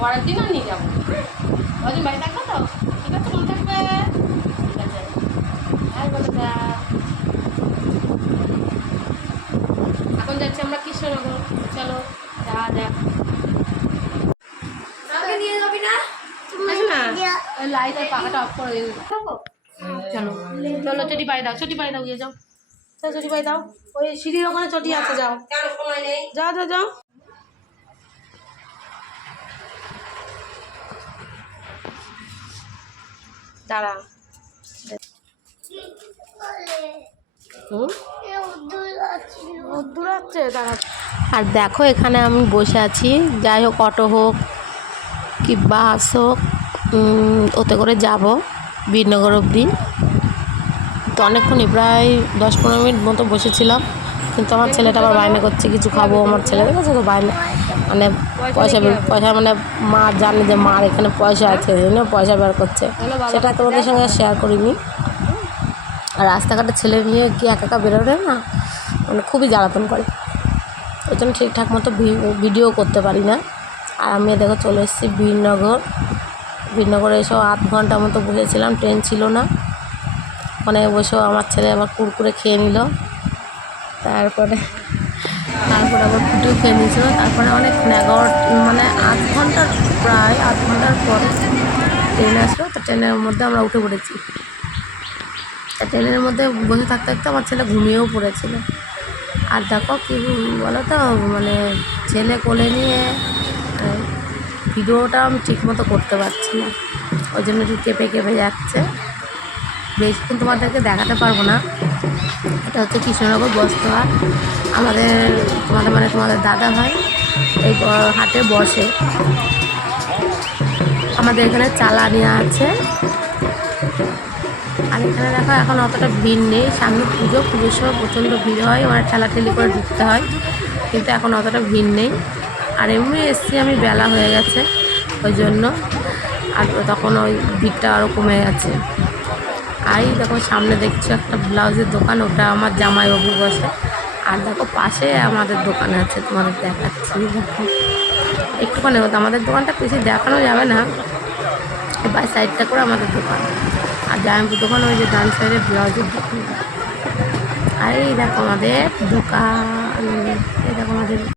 পরের দিন আর নিয়ে যাব। কদিন বাড়ি হ্যাঁ, এখন যাচ্ছি আমরা কৃষ্ণনগর। চলো যাওয়া যাক। লাইট আর পাখাটা অফ করে চলো। চলো চটি পায়ে দাও চটি পায়ে দাও গিয়ে যাও। চলো চটি পাই দাও। ওই সিঁড়ির ওখানে চটি আছে যাও। যাও যাও যাও। দাঁড়া। আর দেখো এখানে আমি বসে আছি। যাই হোক অটো হোক কি বাস হোক ওতে করে যাব। বীরনগর অবধি। তো অনেকক্ষণই, প্রায় দশ পনেরো মিনিট মতো বসেছিলাম। কিন্তু আমার ছেলেটা আবার বায়না করছে, কিছু খাব? আমার ছেলে, ঠিক আছে তো, বায়না। মানে পয়সা পয়সা মানে মা জানে যে মার এখানে পয়সা আছে জন্য পয়সা বের করছে। সেটা তোমাদের সঙ্গে শেয়ার করিনি। আর রাস্তাঘাটে ছেলে নিয়ে কি একা একা বেরোলে না? মানে খুবই জ্বালাতন করে। ওই জন্য ঠিকঠাক মতো ভিডিও করতে পারি না। আর আমি দেখো চলে এসেছি বীরনগর বীরনগরে এসেও আধ ঘণ্টা মতো বসেছিলাম, ট্রেন ছিল না। ওখানে বসেও আমার ছেলে আবার কুরকুরে খেয়ে নিল। তারপরে তারপরে আবার ফুটিও খেয়ে নিয়েছিল। তারপরে অনেক এগারো মানে আধ ঘণ্টার প্রায় আধ ঘণ্টার পরে ট্রেন আসলো। তো ট্রেনের মধ্যে আমরা উঠে পড়েছি। ট্রেনের মধ্যে বসে থাকতে থাকতে আমার ছেলে ঘুমিয়েও পড়েছিল। আর দেখো কি বলো তো মানে ছেলে কোলে নিয়ে ভিডিওটা আমি ঠিকমতো করতে পারছি না। ওই জন্য একটু কেঁপে কেঁপে যাচ্ছে। বেশিক্ষণ তোমাদেরকে দেখাতে পারব না। এটা হচ্ছে কৃষ্ণনগর বস্ত্রহাট আমাদের, তোমাদের মানে তোমাদের দাদা ভাই, এই হাটে বসে। আমাদের এখানে চালা নেওয়া আছে। আর এখানে দেখো, এখন অতটা ভিড় নেই। সামনে পুজো পুজোর সময় প্রচণ্ড ভিড় হয়। মানে ঠেলাঠেলি করে ঢুকতে হয়। কিন্তু এখন অতটা ভিড় নেই। আর এমনি এসছি, আমি বেলা হয়ে গেছে। ওই জন্য। আর তখন ওই ভিড়টা আরও কমে গেছে। আর এই দেখো, সামনে দেখছ একটা ব্লাউজের দোকান, ওটা আমার জামাইবাবু বসে। আর দেখো, পাশে আমাদের দোকান আছে, তোমাদের দেখাচ্ছি। দেখো, একটুখানি হতো আমাদের দোকানটা বেশি দেখানো যাবে না। বাই সাইডটা করে আমাদের দোকান। আর জামাইবাবুর দোকান, ওই যে ডান সাইডে ব্লাউজের দোকান। আর এই দেখো আমাদের দোকান। এই দেখো আমাদের